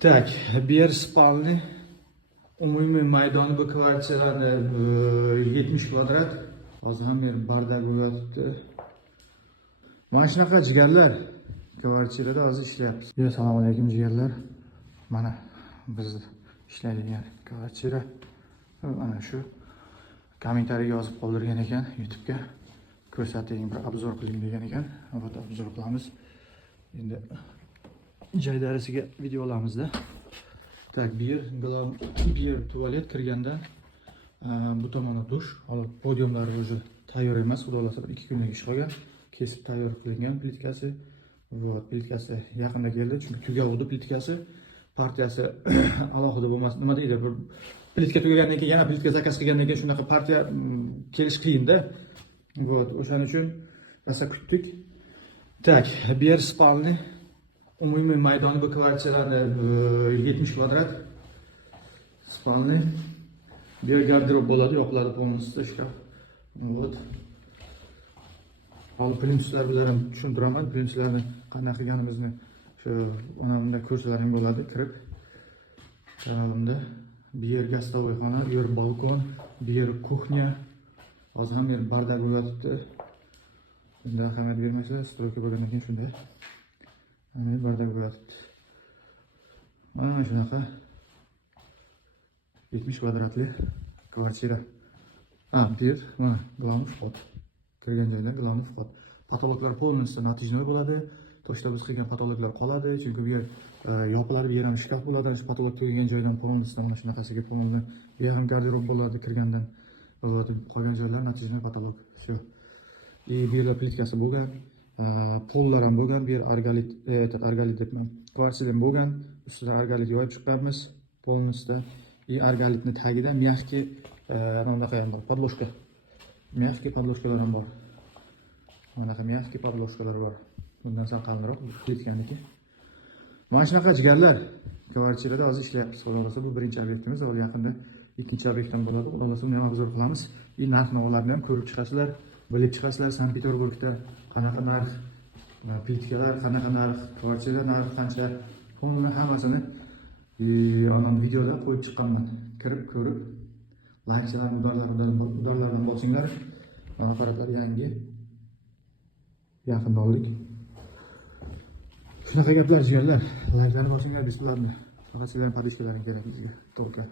Так, bir yer spalni. Umumiy maydoni bu kvartirani 70 kvadrat. Hozir ham yer bardak bo'layotibdi. Mana shunaqa jigarlar kvartirada hozir ishlayapmiz. Assalomu alaykum jigarlar. Mana biz ishlaydigan kvartira. Mana shu kommentariy yozib qoldirgan ekan YouTube'ga. Ko'rsating, bir obzor qiling degan ekan. Albatta obzor qilamiz. Endi joy darasiga video olamizda. Tak, bir tualet kirganda bu tomoni dush, hozir podiumlari o'zi tayyor emas, xudo xolasa 2 kunlik ish qolgan. Kesib tayyor qilingan plitkasi. Вот, plitkasi yaqinda keldi, chunki tugavdi plitkasi. Partiyasi alohida bo'lmas. Nima deydi? Bir plitka tugagandan keyin yana plitka zakaz qilgandan keyin shunaqa partiya kelish qiyin-da. Вот, o'shaning uchun rosa kutdik. Tak, bir yer spalni. Umumiy maydoni bu kvartirani 70 kvadrat. Spalni. Bir garderob bo'ladi, yoqiladi polностью shkaf. Вот. Hali plyuslar bilan ham tushuntiraman. Plyuslarni qanday qilganimizni shu onamda ko'rsalaring bo'ladi kirib. Unda bir yer gastovoy xona, bir yer balkon, bir yer kuxnya. Hozir ham yer bardak bo'layotibdi. Bunda ahamiyat bermasa, stroyka bo'lgandan keyin shunday. Mana bardak bo'layotibdi. Mana shunaqa 70 kvadratli kvartira. Bir mana главный вход. Kirgan joyda главный вход. Patologlar полностью natijali bo'ladi. Toshda biz qilgan patologlar qoladi, chunki bu yer yopiladi, bu yer ham shkaf bo'ladi. Patolog turgan joydan полностью mana shunaqasiga bo'ladi. Bu yer ham garderob bo'ladi kirgandan. Qolgan joylar natijali patolog. Shu. Bu yerlar plitkasi bo'lgan, pollar ham bo'lgan, bu yer argalit debman. Kvartira ham bo'lgan, ustidan argalit yoyib chiqqanmiz полностью. Argalitni tagida mягкий bunaqa ham bor, podложка. Mягкий podложкалар ham bor. Bunaqa mягкий podложкалар bor. Bundan sal qalinroq plitkaniki. Mana shunaqa jigarlar kvartirada hozir ishlayapmiz. Xudo bu birinchi obyektimiz, va yaqinda ikkinchi obyekt ham bo'ladi. Xudo xolasa uni ham obzor qilamiz. Narx-navolarni ham ko'rib chiqasizlar, bilib chiqasizlar. Sankt-Peterburgda qanaqa narx, plitkalar qanaqa narx, kvartira narxi qancha, buni hammasini videoda qo'yib chiqqanman. Kirib ko'rib, layklarni, udorlardan bosinglar. Apparatlar yangi. Yaqinda oldik. Shunaqa gaplar jigarlar. Layklarni bosinglar, biz bularni. Faqat sizlarning podishkalaring kerak bizga. To'g'ri.